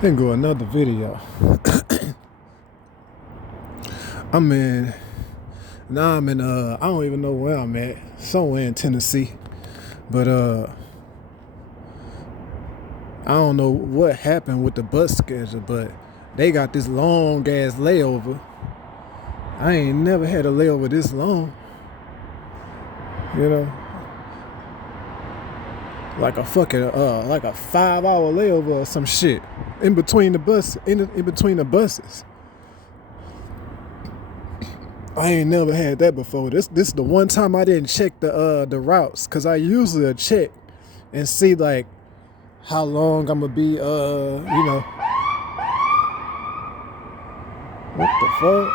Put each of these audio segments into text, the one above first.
Then go another video. I'm in now I'm in I don't even know where I'm at. Somewhere in Tennessee. But I don't know what happened with the bus schedule, but they got this long ass layover. I ain't never had a layover this long. You know? Like a fucking like a 5-hour layover or some shit. In between the bus in between the buses. I ain't never had that before. This is the one time I didn't check the routes, cause I usually check and see like how long I'm gonna be what the fuck?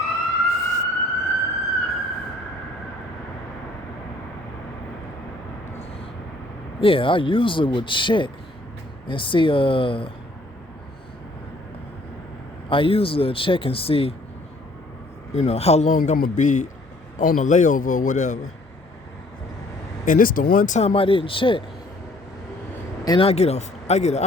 Yeah, I usually would check and see I usually check and see how long I'm gonna be on the layover or whatever. And it's the one time I didn't check. And I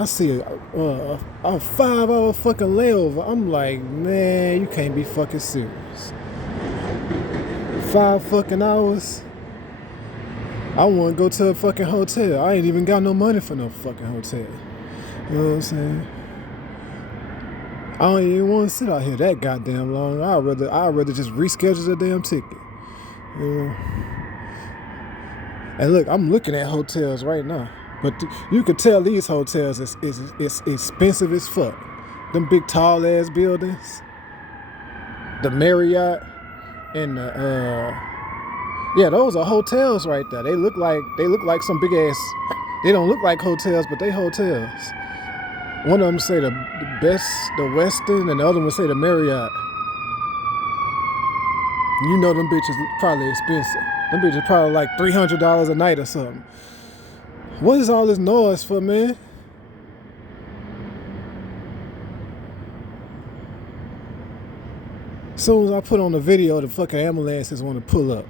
see a 5-hour fucking layover. I'm like, man, you can't be fucking serious. 5 fucking hours. I want to go to a fucking hotel. I ain't even got no money for no fucking hotel. You know what I'm saying? I don't even want to sit out here that goddamn long. I'd rather just reschedule the damn ticket. You know? And look, I'm looking at hotels right now. But you can tell these hotels is expensive as fuck. Them big tall ass buildings, the Marriott, and yeah, those are hotels right there. They look like some big ass. They don't look like hotels, but they hotels. One of them say the Westin, and the other one say the Marriott. You know them bitches probably expensive. Them bitches probably like $300 a night or something. What is all this noise for, man? As soon as I put on the video, the fucking ambulances want to pull up.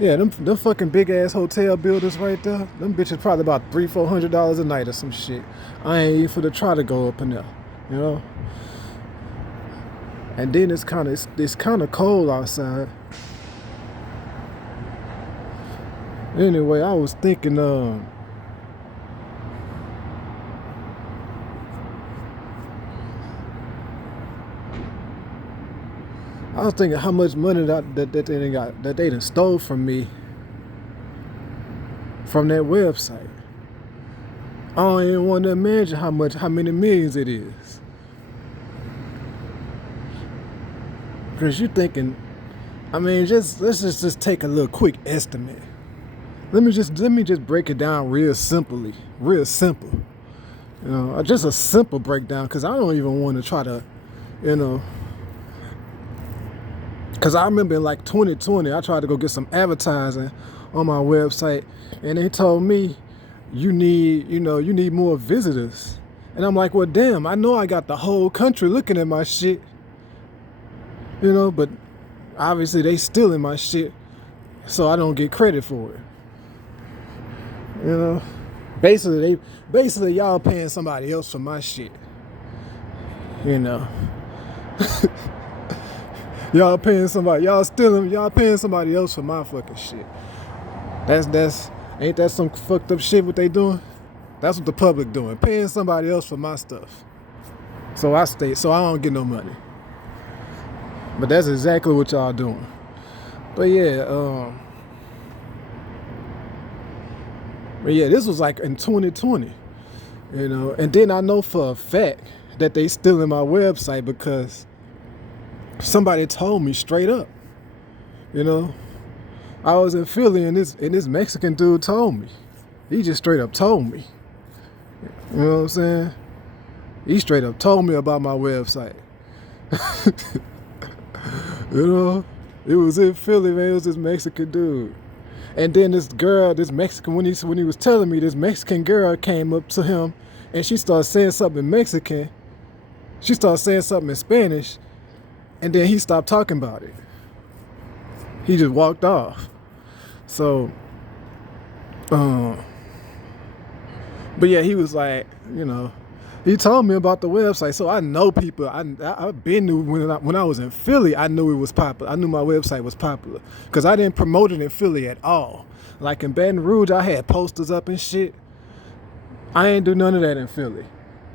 Yeah, them fucking big ass hotel buildings right there. Them bitches probably about $300-400 a night or some shit. I ain't even for to try to go up in there, you know. And then it's kind of cold outside. Anyway, I was thinking how much money that they done stole from me from that website. I don't even want to imagine how many millions it is. Cause you thinking, I mean, let's just take a little quick estimate. Let me just break it down real simple. Just a simple breakdown, cause I don't even want to try to, cause I remember in like 2020, I tried to go get some advertising on my website, and they told me you need more visitors, and I'm like, well, damn, I know I got the whole country looking at my shit, but obviously they stealing my shit, so I don't get credit for it. Basically y'all paying somebody else for my shit. Y'all paying somebody else for my fucking shit. Ain't that some fucked up shit what they doing? That's what the public doing, paying somebody else for my stuff. So I don't get no money. But that's exactly what y'all doing. But yeah, this was like in 2020, and then I know for a fact that they stealing my website because somebody told me straight up. I was in Philly, and this Mexican dude told me. He just straight up told me. You know what I'm saying? He straight up told me about my website. It was in Philly, man. It was this Mexican dude. And then this Mexican, when he was telling me, this Mexican girl came up to him, and she started saying something in Mexican. She started saying something in Spanish, and then he stopped talking about it. He just walked off. So, but yeah, he was like, He told me about the website, so I know people. I've been knew when I was in Philly. I knew it was popular. I knew my website was popular because I didn't promote it in Philly at all. Like in Baton Rouge, I had posters up and shit. I ain't do none of that in Philly.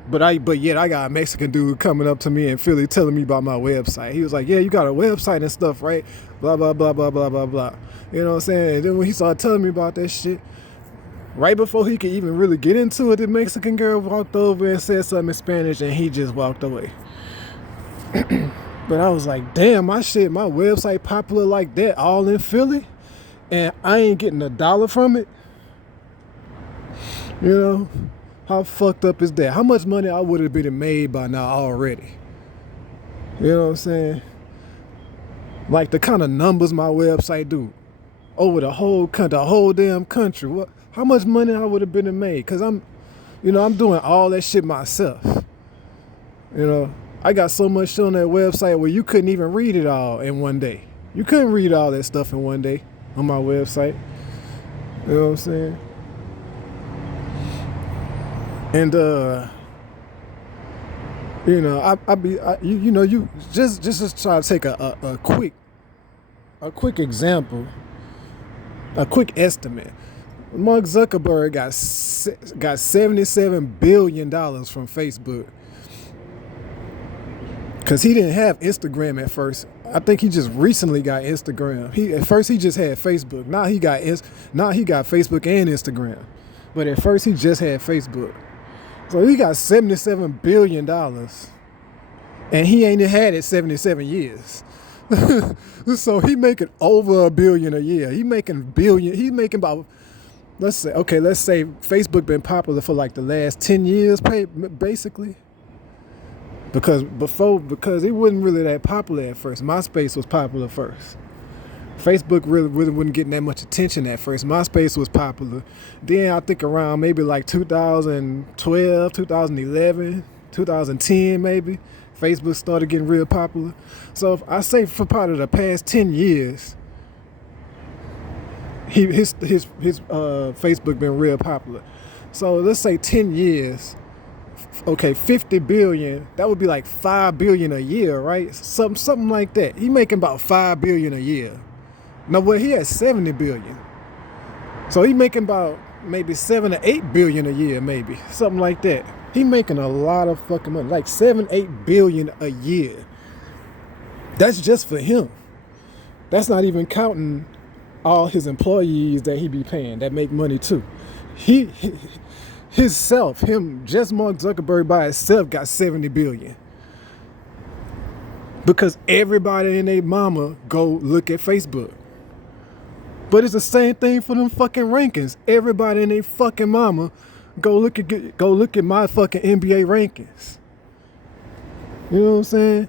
But yet I got a Mexican dude coming up to me in Philly telling me about my website. He was like, "Yeah, you got a website and stuff, right? Blah blah blah blah blah blah blah." You know what I'm saying? And then when he started telling me about that shit, right before he could even really get into it, the Mexican girl walked over and said something in Spanish, and he just walked away. But I was like, damn, my website popular like that, all in Philly, and I ain't getting $1 from it. You know, how fucked up is that? How much money I would have been made by now already? You know what I'm saying? Like the kind of numbers my website do over the whole damn country. What? How much money I would have been made? Cause I'm doing all that shit myself. You know, I got so much shit on that website where you couldn't even read it all in one day. You couldn't read all that stuff in one day on my website. You know what I'm saying? And you just try to take a quick example, a quick estimate. Mark Zuckerberg got $77 billion from Facebook because he didn't have Instagram at first. I think he just recently got Instagram. At first he just had Facebook. Now he got Facebook and Instagram, but at first he just had Facebook. So he got $77 billion, and he ain't had it 77 years. So he making over $1 billion a year. He making about. Let's say Facebook been popular for like the last 10 years, basically. Because it wasn't really that popular at first. MySpace was popular first. Facebook really wasn't getting that much attention at first. MySpace was popular. Then I think around maybe like 2012, 2011, 2010 maybe, Facebook started getting real popular. So if I say for part of the past 10 years, his Facebook been real popular. So let's say 10 years, okay, 50 billion, that would be like 5 billion a year, right? Something like that. He making about 5 billion a year. Now, he has 70 billion. So he making about maybe 7 or 8 billion a year, maybe. Something like that. He making a lot of fucking money, like 7-8 billion a year. That's just for him. That's not even counting all his employees that he be paying that make money too. Just Mark Zuckerberg by himself got 70 billion. Because everybody and their mama go look at Facebook. But it's the same thing for them fucking rankings. Everybody and their fucking mama go look at my fucking NBA rankings. You know what I'm saying?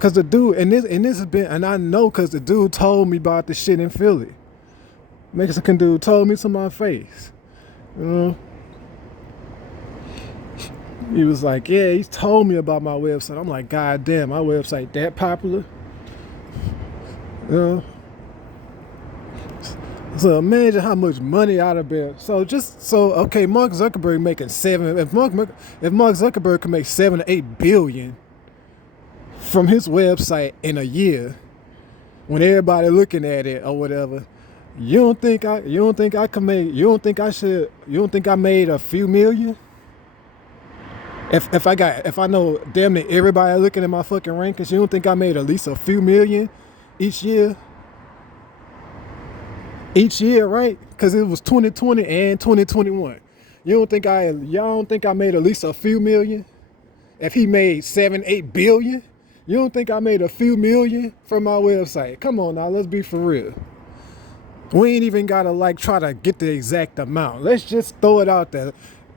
Cause the dude, and I know cause the dude told me about the shit in Philly. Mexican dude told me to my face. You know? He was like, yeah, he told me about my website. I'm like, God damn, my website that popular? You know? So imagine how much money I'd have been. Okay, Mark Zuckerberg making if Mark Zuckerberg can make 7 to 8 billion from his website in a year, when everybody looking at it or whatever, you don't think I made a few million? If I know damn near everybody looking at my fucking rankings, you don't think I made at least a few million each year? Each year, right? Because it was 2020 and 2021. Y'all don't think I made at least a few million? If he made 7-8 billion, you don't think I made a few million from my website? Come on now, let's be for real. We ain't even gotta try to get the exact amount. Let's just throw it out there.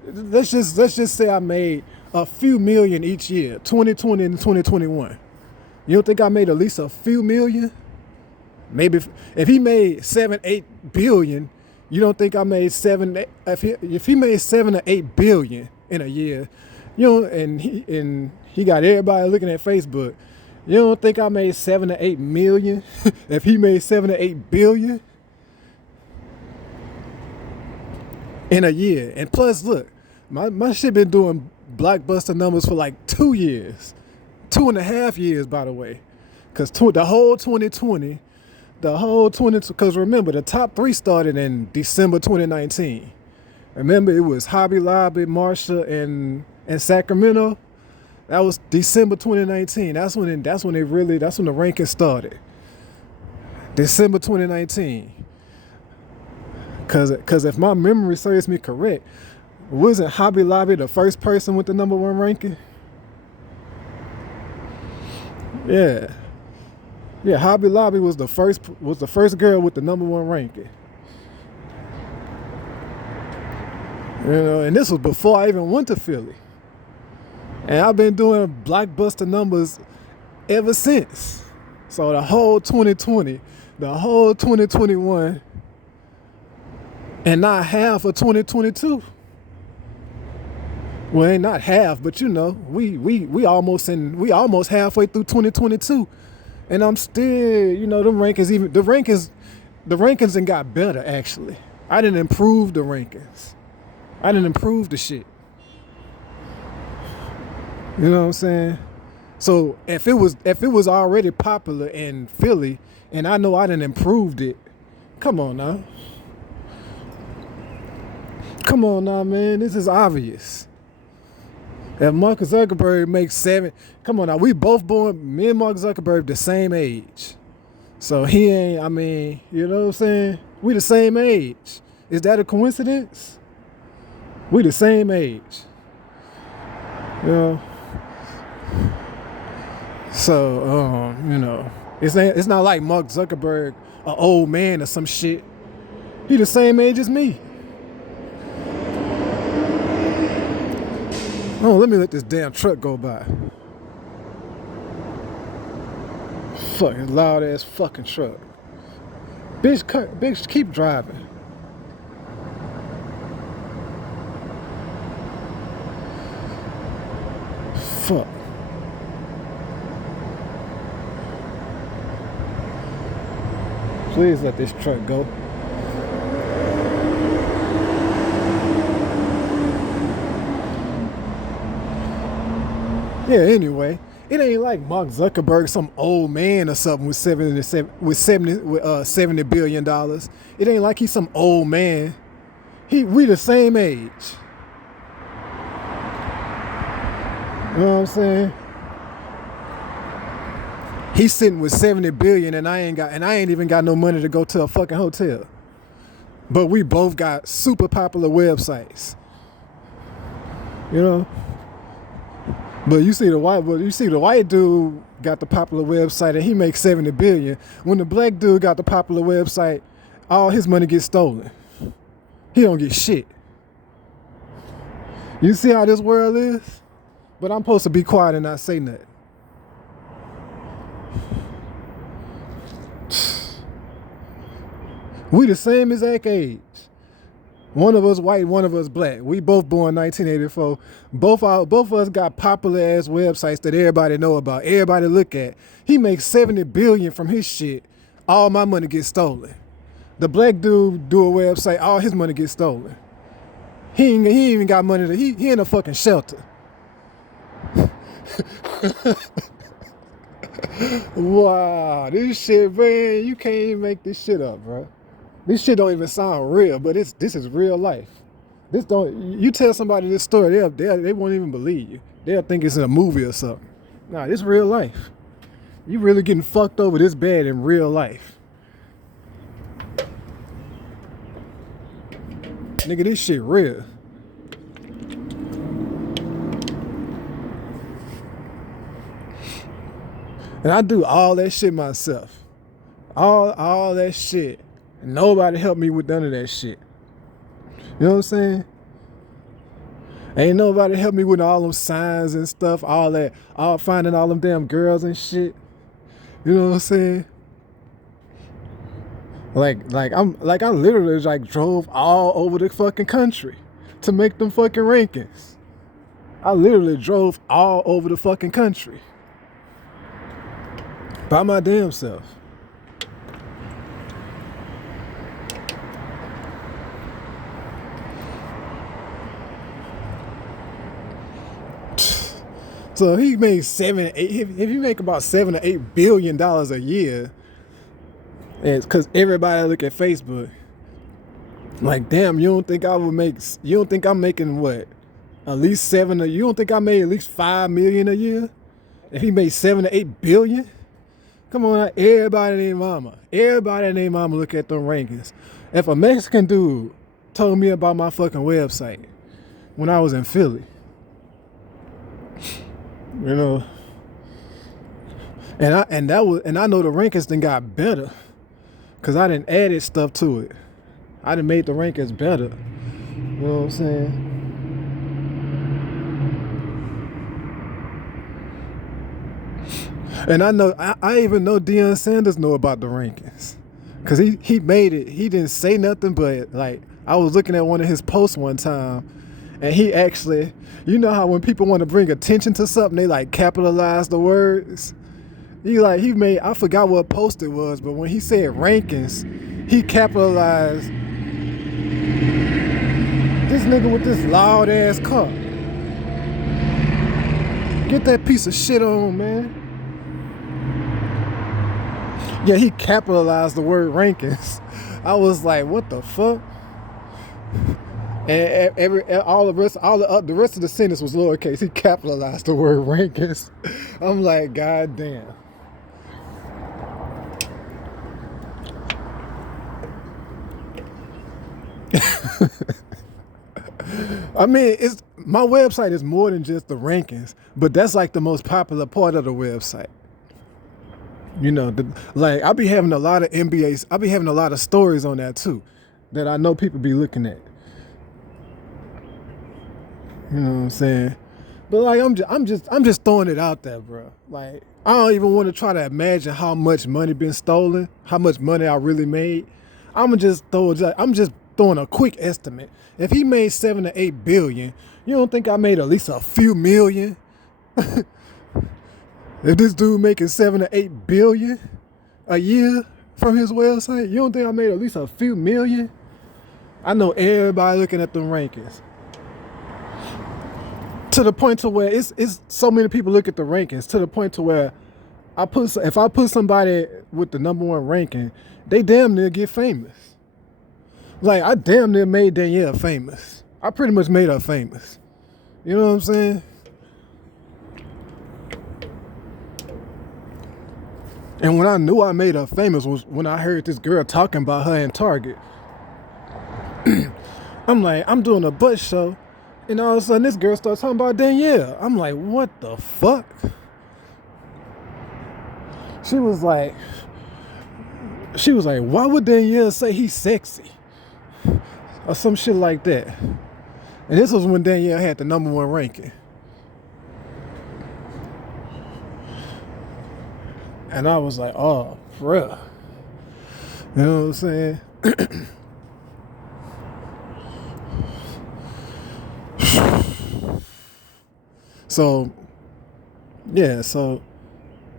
Let's just say I made a few million each year, 2020 and 2021. You don't think I made at least a few million? Maybe if he made 7-8 billion, you don't think I made if he made 7 or 8 billion in a year, and he got everybody looking at Facebook, you don't think I made 7 to 8 million if he made 7 to 8 billion in a year? And plus, look, my shit been doing blockbuster numbers for like 2 years, 2.5 years, by the way, because the whole 2020, because remember the top three started in December 2019. Remember it was Hobby Lobby, Marsha, and Sacramento. That was December 2019. That's when the rankings started. December 2019. Cause if my memory serves me correct, wasn't Hobby Lobby the first person with the #1 ranking? Yeah. Yeah, Hobby Lobby was the first girl with the #1 ranking. You know, and this was before I even went to Philly. And I've been doing blockbuster numbers ever since. So the whole 2020, the whole 2021, and not half of 2022. Well, ain't not half, but you know, we almost halfway through 2022, and I'm still, you know, the rankings and got better actually. I didn't improve the rankings. I didn't improve the shit. You know what I'm saying? So if it was already popular in Philly, and I know I didn't improved it, come on now. Come on now, man. This is obvious. If Mark Zuckerberg makes 7, come on now. We both born, me and Mark Zuckerberg the same age. So he ain't, I mean, you know what I'm saying? We the same age. Is that a coincidence? We the same age. You know? So, you know, it's not like Mark Zuckerberg, an old man or some shit. He the same age as me. Oh, let me let this damn truck go by. Fucking loud ass fucking truck. Bitch, keep driving. Fuck. Please let this truck go. Yeah, anyway, it ain't like Mark Zuckerberg, some old man or something with $70 billion. It ain't like he's some old man. We the same age. You know what I'm saying? He's sitting with 70 billion and I ain't even got no money to go to a fucking hotel. But we both got super popular websites. You know? But you see the white dude got the popular website and he makes 70 billion. When the black dude got the popular website, all his money gets stolen. He don't get shit. You see how this world is? But I'm supposed to be quiet and not say nothing. We the same exact age. One of us white, one of us black. We both born 1984. Both of us got popular ass websites that everybody know about, everybody look at. He makes 70 billion from his shit. All my money gets stolen. The black dude do a website, all his money gets stolen. He ain't even got money he in a fucking shelter. Wow, this shit, man, you can't even make this shit up, bro. This shit don't even sound real, but this is real life. You tell somebody this story, they won't even believe you. They'll think it's in a movie or something. Nah, this real life. You really getting fucked over this bad in real life. Nigga, this shit real. And I do all that shit myself. All that shit. And nobody helped me with none of that shit. You know what I'm saying? Ain't nobody helped me with all them signs and stuff, all finding all them damn girls and shit. You know what I'm saying? I literally drove all over the fucking country to make them fucking rankings. I literally drove all over the fucking country. By my damn self. So if he made if you make about $7 to $8 billion a year, it's because everybody look at Facebook like, damn, you don't think I'm making what? At least you don't think I made at least 5 million a year? If he made 7 to 8 billion? Come on, everybody named mama look at them rankings. If a Mexican dude told me about my fucking website when I was in Philly, you know, and I know the rankings then got better because I didn't added stuff to it. I done made the rankings better. You know what I'm saying? And I even know Deion Sanders know about the rankings. Cause he made it. He didn't say nothing, but like I was looking at one of his posts one time, and he actually, you know how when people want to bring attention to something, they like capitalize the words. He made, I forgot what post it was, but when he said rankings, he capitalized this nigga with this loud ass car. Get that piece of shit on, man. Yeah, he capitalized the word rankings. I was like, what the fuck? And the rest of the sentence was lowercase. He capitalized the word rankings. I'm like, god damn. I mean, my website is more than just the rankings, but that's like the most popular part of the website. You know, like I be having a lot of NBAs. I be having a lot of stories on that too, that I know people be looking at. You know what I'm saying? But like I'm just throwing it out there, bro. Like I don't even want to try to imagine how much money been stolen, how much money I really made. I'm just throwing a quick estimate. If he made 7 to 8 billion, you don't think I made at least a few million? If this dude making 7 to 8 billion a year from his website, you don't think I made at least a few million? I know everybody looking at them rankings. To the point to where it's so many people look at the rankings to the point to where if I put somebody with the #1 ranking, they damn near get famous. Like I damn near made Danielle famous. I pretty much made her famous. You know what I'm saying? And when I knew I made her famous was when I heard this girl talking about her in Target. I'm like, I'm doing a butt show, and all of a sudden this girl starts talking about Danielle. I'm like, what the fuck? She was like, why would Danielle say he's sexy? Or some shit like that. And this was when Danielle had the #1 ranking. And I was like, oh, bruh. You know what I'm saying? So, yeah, so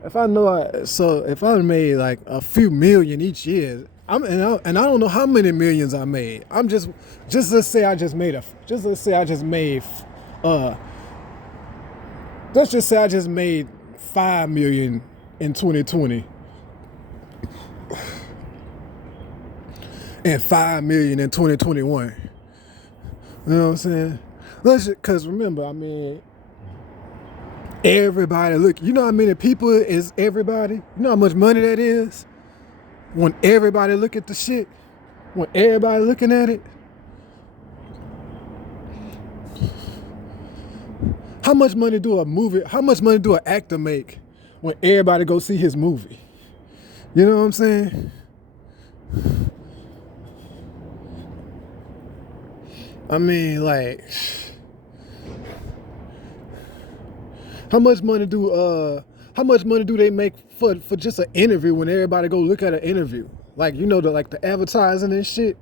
if I made like a few million each year, and I don't know how many millions I made. Let's say I just made let's just say I just made 5 million in 2020 and 5 million in 2021. You know what I'm saying? Because remember, I mean, everybody look. You know how many people is everybody? You know how much money that is? When everybody look at the shit, when everybody looking at it, how much money do an actor make when everybody go see his movie? You know what I'm saying? I mean, like, how much money do they make for just an interview when everybody go look at an interview? Like, you know, the advertising and shit.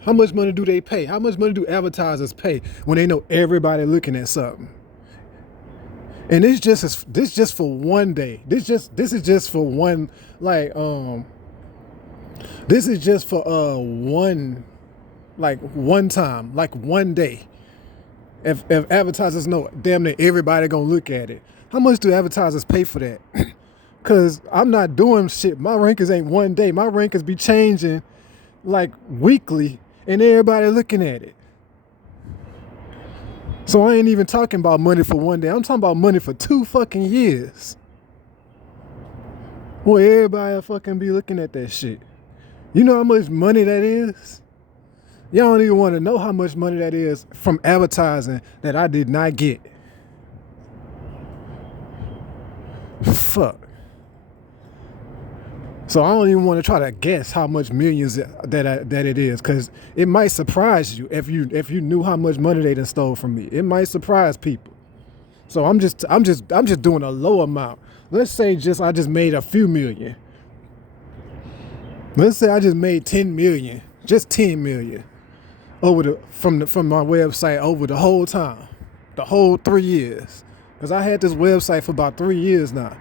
How much money do they pay? How much money do advertisers pay when they know everybody looking at something? And this just for one day. This is just for one, like, this is just for one time, like one day. If advertisers know damn near everybody gonna look at it, how much do advertisers pay for that? Cause I'm not doing shit. My rankings ain't one day. My rankings be changing like weekly, and everybody looking at it. So I ain't even talking about money for one day. I'm talking about money for 2 fucking years. Well, everybody fucking be looking at that shit. You know how much money that is? Y'all don't even want to know how much money that is from advertising that I did not get. Fuck. So I don't even want to try to guess how much millions that it is, because it might surprise you if you knew how much money they done stole from me. It might surprise people. So I'm just doing a low amount. Let's say I just made a few million. Let's say I just made 10 million, just 10 million from my website over the whole time, the whole 3 years, because I had this website for about 3 years now.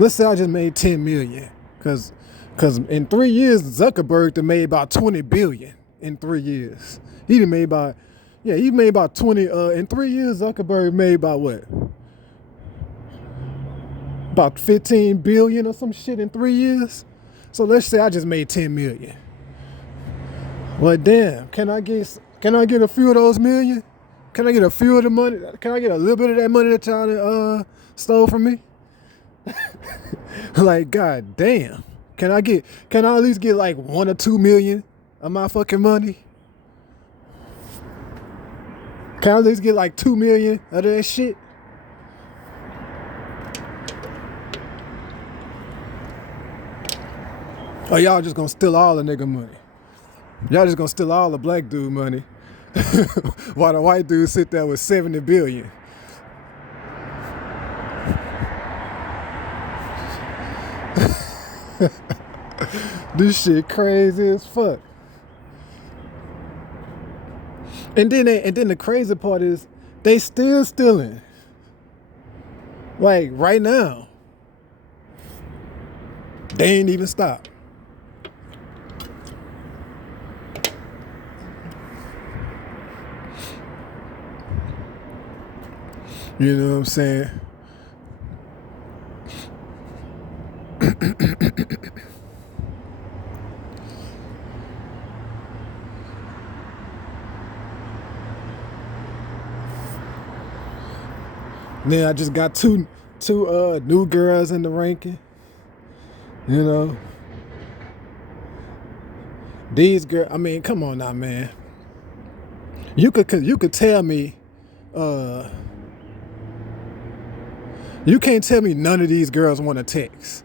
Let's say I just made 10 million, because in 3 years Zuckerberg done made about 20 billion in 3 years. He made about 20 in 3 years. Zuckerberg made about what? About 15 billion or some shit in 3 years. So let's say I just made 10 million. Well, damn, can I get a few of those million? Can I get a few of the money? Can I get a little bit of that money that y'all stole from me? Like, god damn. Can I at least get like 1 or 2 million of my fucking money? Can I at least get like 2 million of that shit? Or y'all just gonna steal all the nigga money? Y'all just gonna steal all the black dude money while the white dude sit there with 70 billion? This shit crazy as fuck. And then the crazy part is they still stealing. Like right now. They ain't even stopped. You know what I'm saying? Then I just got two new girls in the ranking. You know, these girls. I mean, come on now, man. You could tell me. You can't tell me none of these girls want to text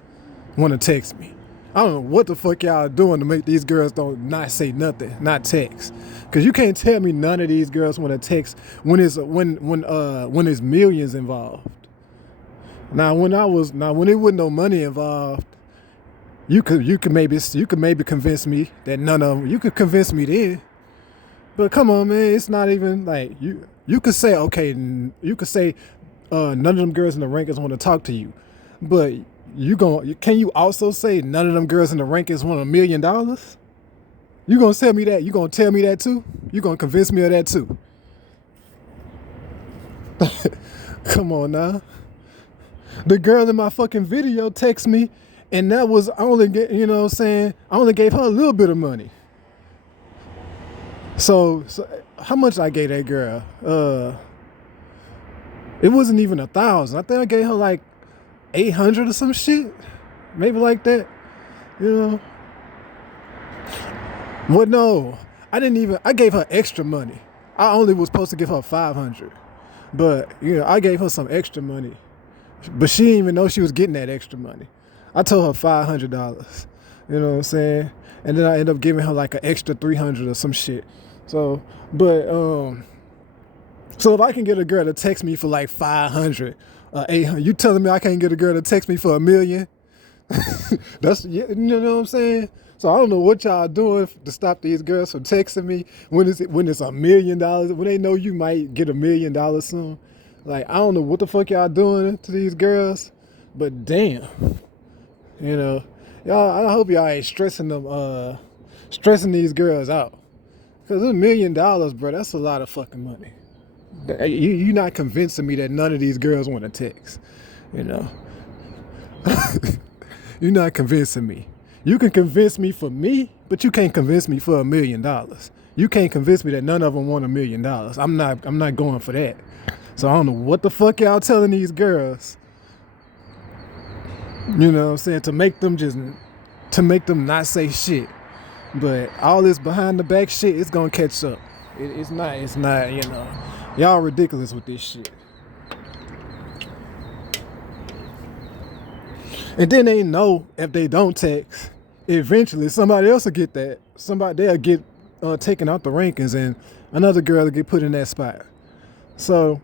me. I don't know what the fuck y'all doing to make these girls don't not say nothing, not text. Cause you can't tell me none of these girls want to text when there's millions involved. Now when there wasn't no money involved, you could maybe convince me that none of them. You could convince me then. But come on, man, it's not even like you could say, okay, you could say none of them girls in the rankings want to talk to you, but can you also say none of them girls in the rankings want $1 million? You gonna tell me that? You gonna tell me that too? You gonna convince me of that too? Come on now. The girl in my fucking video texted me, and that was I only gave her a little bit of money. So how much I gave that girl? It wasn't even 1,000. I think I gave her like 800 or some shit, maybe like that. You know. Well, no, I didn't even. I gave her extra money. I only was supposed to give her 500, but I gave her some extra money. But she didn't even know she was getting that extra money. I told her $500. You know what I'm saying? And then I ended up giving her like an extra 300 or some shit. So if I can get a girl to text me for like 500, 800, you telling me I can't get a girl to text me for $1 million? That's, you know what I'm saying? So I don't know what y'all doing to stop these girls from texting me when it's $1 million, when they know you might get $1 million soon. Like, I don't know what the fuck y'all doing to these girls, but damn, y'all. I hope y'all ain't stressing these girls out. Cause $1 million, bro, that's a lot of fucking money. You not convincing me that none of these girls want to text. You know, you're not convincing me. You can convince me for me, but you can't convince me for $1 million. You can't convince me that none of them want $1 million. I'm not going for that. So I don't know what the fuck y'all telling these girls. You know what I'm saying? To make them not say shit. But all this behind the back shit, it's gonna catch up. It's not, you know. Y'all ridiculous with this shit. And then they know if they don't text, eventually somebody else will get that. They'll get taken out the rankings and another girl will get put in that spot. So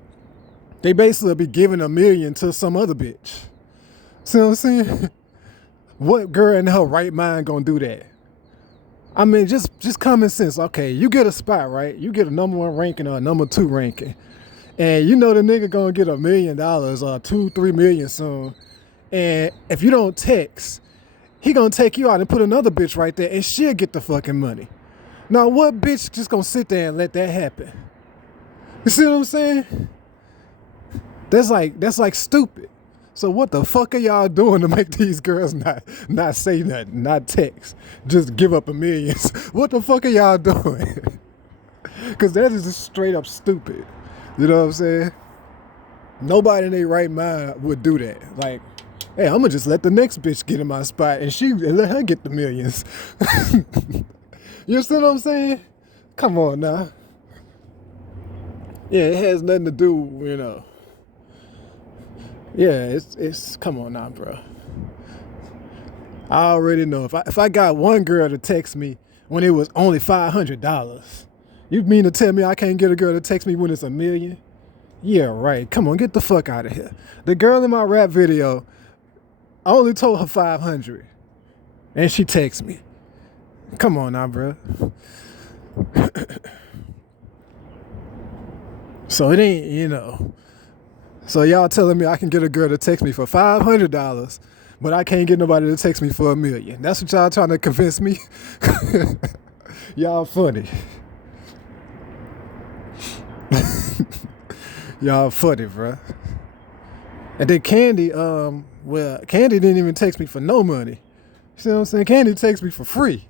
they basically be giving $1 million to some other bitch. See what I'm saying? What girl in her right mind gonna do that? I mean, just common sense. Okay, you get a spot, right? You get a #1 ranking or a #2 ranking. And you know the nigga gonna get $1 million or 2-3 million soon. And if you don't text, he gonna take you out and put another bitch right there and she'll get the fucking money. Now what bitch just gonna sit there and let that happen? You see what I'm saying? That's like stupid. So what the fuck are y'all doing to make these girls not say nothing, not text, just give up $1 million? What the fuck are y'all doing? Cause that is just straight up stupid. You know what I'm saying? Nobody in their right mind would do that. Like, hey, I'm gonna just let the next bitch get in my spot and let her get the millions. You see what I'm saying? Come on now. Yeah, it has nothing to do, you know. Yeah, it's come on now, bro. I already know if I got one girl to text me when it was only $500, you mean to tell me I can't get a girl to text me when it's $1 million? Yeah, right. Come on, get the fuck out of here. The girl in my rap video, I only told her 500, and she texts me. Come on now, bro. So it ain't, you know. So y'all telling me I can get a girl to text me for $500, but I can't get nobody to text me for $1 million. That's what y'all trying to convince me? Y'all funny. Y'all funny, bro. And then Candy, Candy didn't even text me for no money. You see what I'm saying? Candy texts me for free.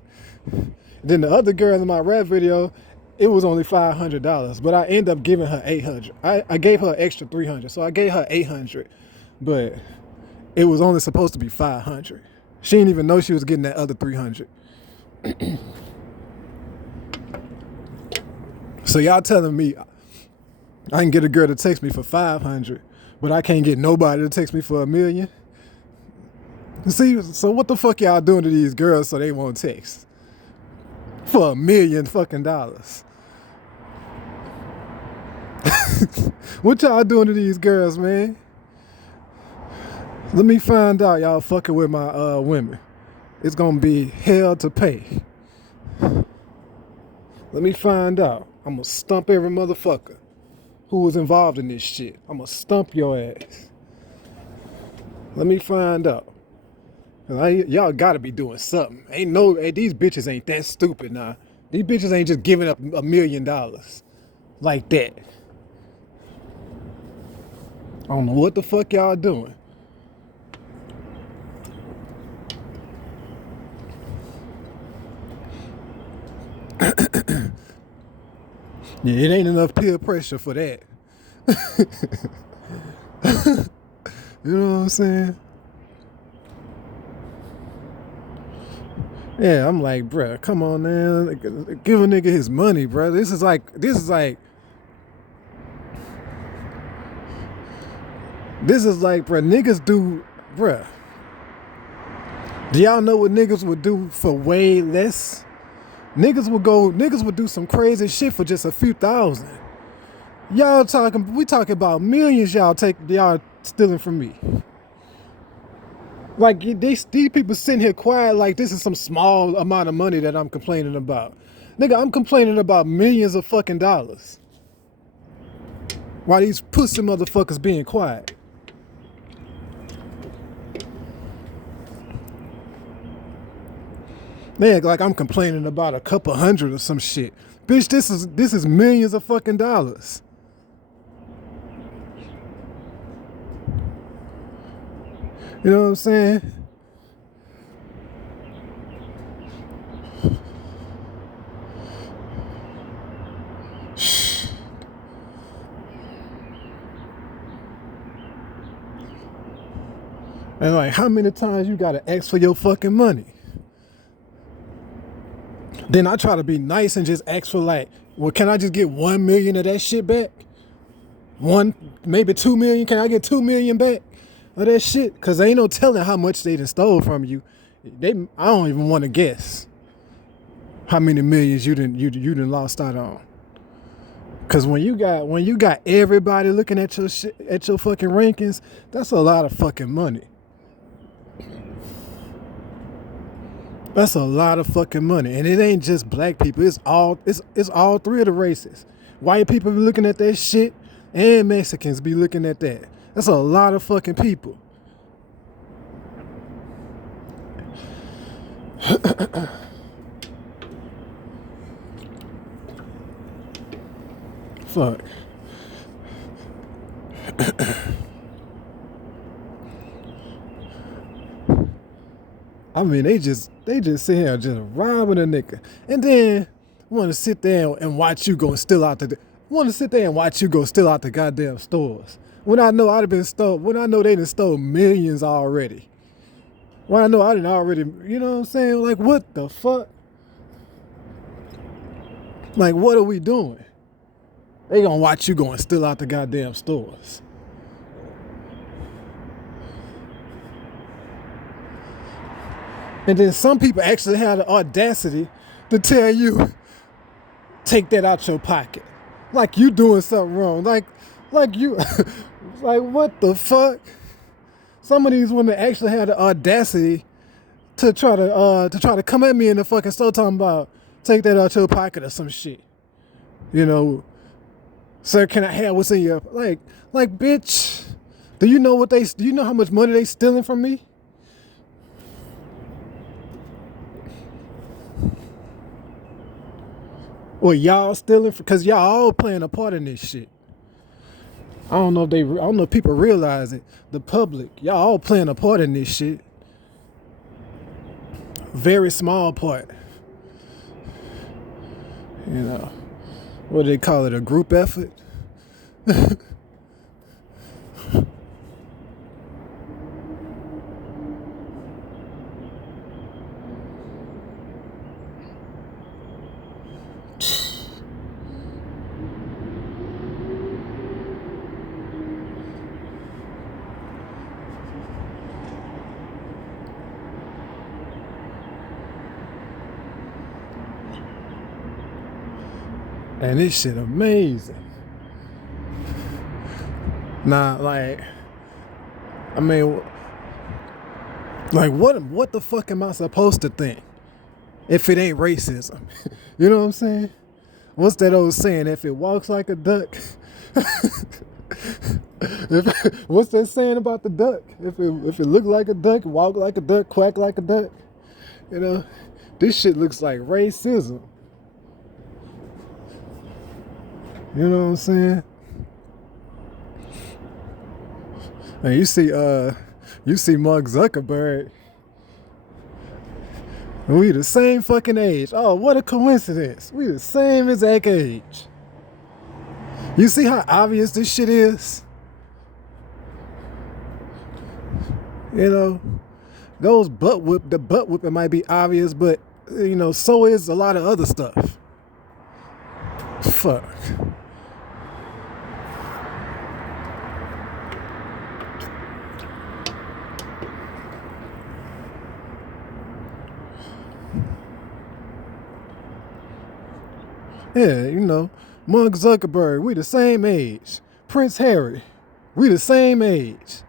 Then the other girl in my rap video, it was only $500, but I ended up giving her $800. I gave her an extra $300, so I gave her $800, but it was only supposed to be $500. She didn't even know she was getting that other $300. So y'all telling me I can get a girl to text me for $500, but I can't get nobody to text me for $1 million? See, so what the fuck y'all doing to these girls so they won't text? For $1 million fucking dollars. What y'all doing to these girls, man? Let me find out y'all fucking with my women. It's gonna be hell to pay. Let me find out. I'm gonna stump every motherfucker who was involved in this shit. I'm gonna stump your ass. Let me find out. Y'all gotta be doing something. These bitches ain't that stupid now. These bitches ain't just giving up $1 million like that. I don't know what the fuck y'all doing. Yeah, it ain't enough peer pressure for that. You know what I'm saying? Yeah, I'm like, bruh, come on, man. Give a nigga his money, bruh. This is like, bruh, niggas do, bruh. Do y'all know what niggas would do for way less? Niggas would do some crazy shit for just a few thousand. We talking about millions y'all stealing from me. Like, these people sitting here quiet like this is some small amount of money that I'm complaining about. Nigga, I'm complaining about millions of fucking dollars. While these pussy motherfuckers being quiet. They act like I'm complaining about a couple hundred or some shit. Bitch, this is millions of fucking dollars. You know what I'm saying? And like, how many times you gotta ask for your fucking money? Then I try to be nice and just ask for like, well, can I just get 1 million of that shit back? Maybe 2 million. Can I get 2 million back of that shit? Cause ain't no telling how much they done stole from you. I don't even want to guess how many millions you done lost out on. Cause when you got everybody looking at your shit, at your fucking rankings, that's a lot of fucking money. That's a lot of fucking money. And it ain't just black people. It's all three of the races. White people be looking at that shit and Mexicans be looking at that. That's a lot of fucking people. Fuck. I mean, they just sit here just robbing a nigga, and then want to sit there and watch you go steal out the goddamn stores. When I know I'd have been stole. When I know they done stole millions already. When I know I didn't already. You know what I'm saying? Like, what the fuck? Like, what are we doing? They gonna watch you go and steal out the goddamn stores. And then some people actually have the audacity to tell you, take that out your pocket. Like you doing something wrong. Like you, like what the fuck? Some of these women actually have the audacity to try to come at me in the fucking store talking about, take that out your pocket or some shit. You know, sir, can I have what's in your, like bitch, do you know how much money they stealing from me? Or y'all stealing, because y'all all playing a part in this shit. I don't know if people realize it. The public, y'all all playing a part in this shit. Very small part. You know, what do they call it? A group effort? And this shit amazing. Nah, like, I mean, like what the fuck am I supposed to think if it ain't racism? You know what I'm saying? What's that old saying? If it walks like a duck. What's that saying about the duck? If it look like a duck, walk like a duck, quack like a duck. You know, this shit looks like racism. You know what I'm saying? And you see Mark Zuckerberg. We the same fucking age. Oh, what a coincidence. We the same exact age. You see how obvious this shit is? You know, the butt whipping might be obvious, but you know, so is a lot of other stuff. Fuck. Yeah, you know, Mark Zuckerberg, we the same age. Prince Harry, we the same age.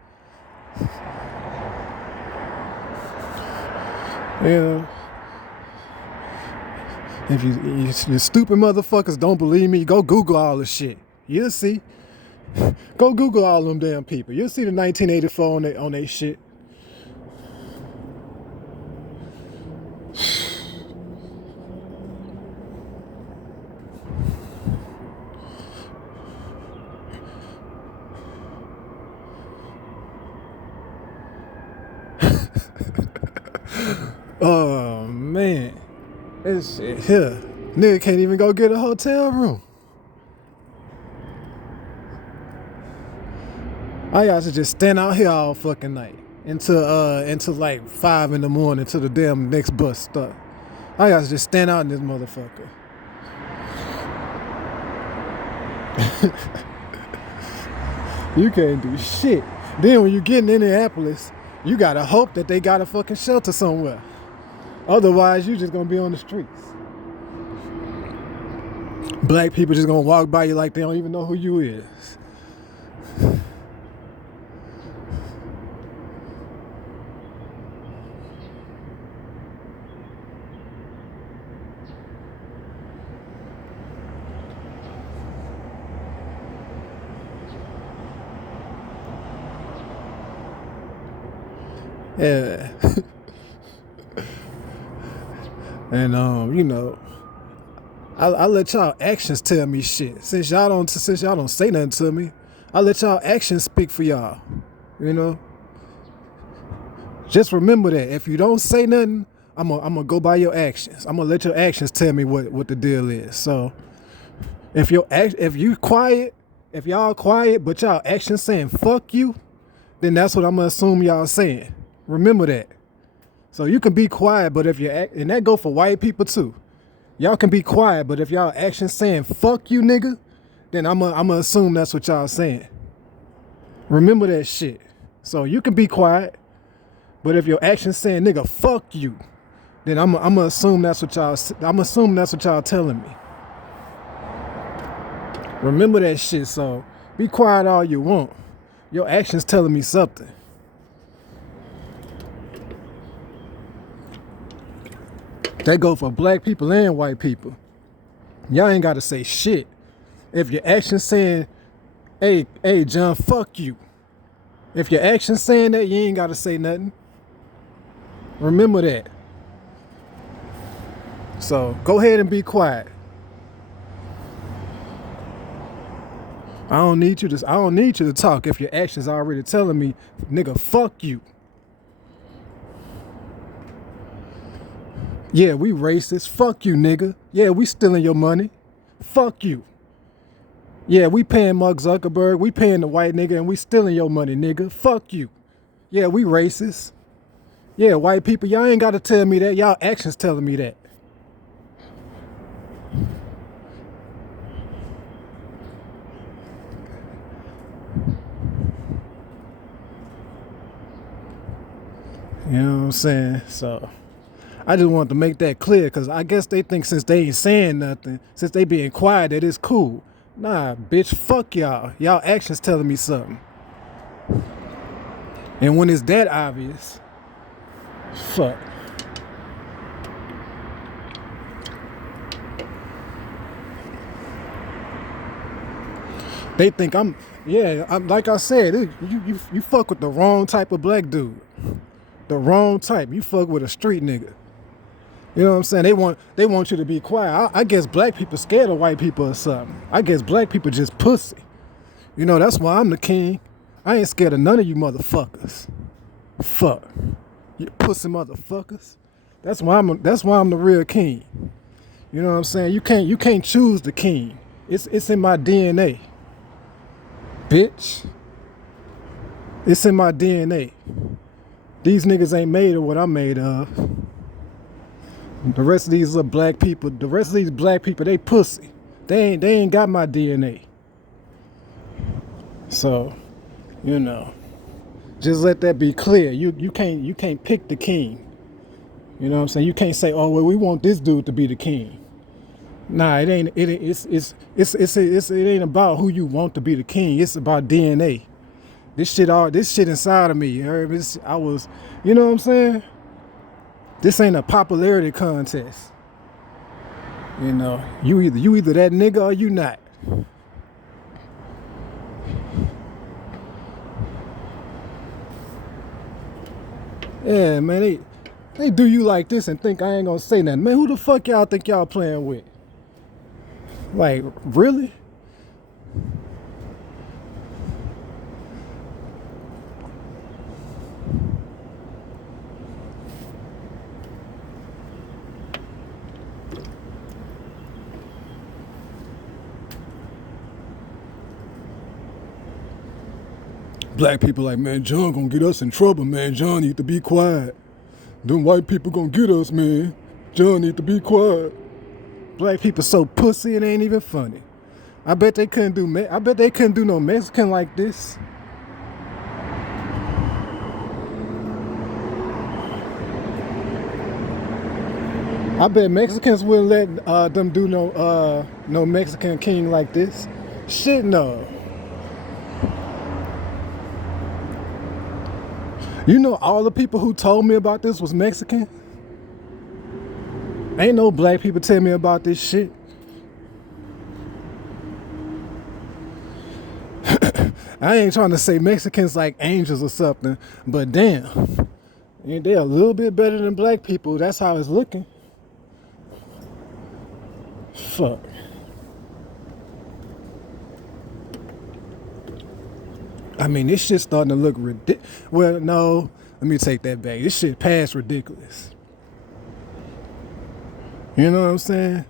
You know, if you stupid motherfuckers don't believe me, go Google all this shit. You'll see. Go Google all them damn people. You'll see the 1984 on they shit. Oh man, this shit here. Nigga can't even go get a hotel room. I got to just stand out here all fucking night until like 5 in the morning till the damn next bus stop. I got to just stand out in this motherfucker. You can't do shit. Then when you get in Indianapolis, you gotta hope that they got a fucking shelter somewhere. Otherwise, you just gonna be on the streets. Black people just gonna walk by you like they don't even know who you is. Yeah. And I let y'all actions tell me shit. Since y'all don't say nothing to me, I let y'all actions speak for y'all. You know? Just remember that. If you don't say nothing, I'm gonna go by your actions. I'm gonna let your actions tell me what the deal is. So if you quiet, if y'all quiet, but y'all actions saying fuck you, then that's what I'm gonna assume y'all saying. Remember that. So you can be quiet, but if and that go for white people too. Y'all can be quiet, but if y'all actions saying fuck you, nigga, then I'm gonna assume that's what y'all saying. Remember that shit. So you can be quiet, but if your actions saying nigga fuck you, then I'm gonna assume that's what y'all telling me. Remember that shit. So be quiet all you want. Your actions telling me something. They go for black people and white people. Y'all ain't gotta say shit. If your actions saying, hey John, fuck you. If your actions saying that, you ain't gotta say nothing. Remember that. So go ahead and be quiet. I don't need you to talk if your actions are already telling me, nigga, fuck you. Yeah, we racist. Fuck you, nigga. Yeah, we stealing your money. Fuck you. Yeah, we paying Mark Zuckerberg. We paying the white nigga and we stealing your money, nigga. Fuck you. Yeah, we racist. Yeah, white people, y'all ain't got to tell me that. Y'all actions telling me that. You know what I'm saying? So I just wanted to make that clear because I guess they think since they ain't saying nothing, since they being quiet, that it's cool. Nah, bitch, fuck y'all. Y'all actions telling me something. And when it's that obvious, fuck. They think I'm like I said, you fuck with the wrong type of black dude. The wrong type. You fuck with a street nigga. You know what I'm saying? They want you to be quiet. I guess black people scared of white people or something. I guess black people just pussy. You know, that's why I'm the king. I ain't scared of none of you motherfuckers. Fuck. You pussy motherfuckers. That's why I'm the real king. You know what I'm saying? You can't choose the king. It's in my DNA. Bitch. It's in my DNA. These niggas ain't made of what I'm made of. The rest of these black people, they pussy. They ain't got my DNA. So, you know, just let that be clear. You can't pick the king. You know what I'm saying? You can't say, oh well, we want this dude to be the king. Nah, it ain't about who you want to be the king. It's about DNA. This shit inside of me. You know what I'm saying? This ain't a popularity contest. You know, you either that nigga or you not. Yeah, man, they do you like this and think I ain't gonna say nothing. Man, who the fuck y'all think y'all playing with? Like, really? Black people like, man, John gonna get us in trouble, man. John need to be quiet. Them white people gonna get us, man. John need to be quiet. Black people so pussy it ain't even funny. I bet they couldn't do no Mexican like this. I bet Mexicans wouldn't let them do no Mexican king like this. Shit no. You know all the people who told me about this was Mexican? Ain't no black people tell me about this shit. I ain't trying to say Mexicans like angels or something, but damn, they're a little bit better than black people. That's how it's looking. Fuck. I mean, this shit's starting to look ridiculous. Well, no, let me take that back. This shit past ridiculous. You know what I'm saying?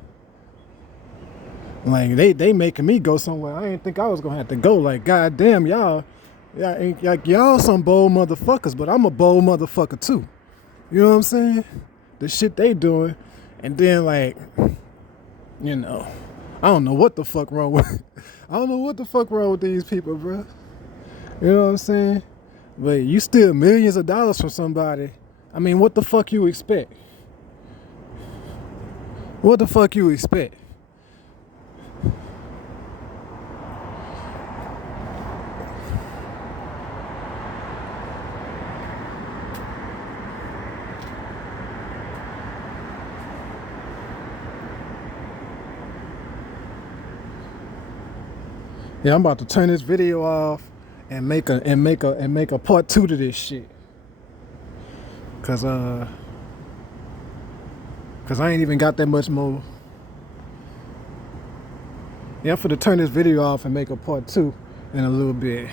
Like, they making me go somewhere I didn't think I was gonna have to go. Like, goddamn, y'all some bold motherfuckers, but I'm a bold motherfucker too. You know what I'm saying? The shit they doing, and then like, you know, I don't know what the fuck wrong with. I don't know what the fuck wrong with these people, bro. You know what I'm saying? But you steal millions of dollars from somebody. I mean, what the fuck you expect? What the fuck you expect? Yeah, I'm about to turn this video off and make a part 2 to this shit. Cause I ain't even got that much more. Yeah, I'm finna turn this video off and make a part 2 in a little bit.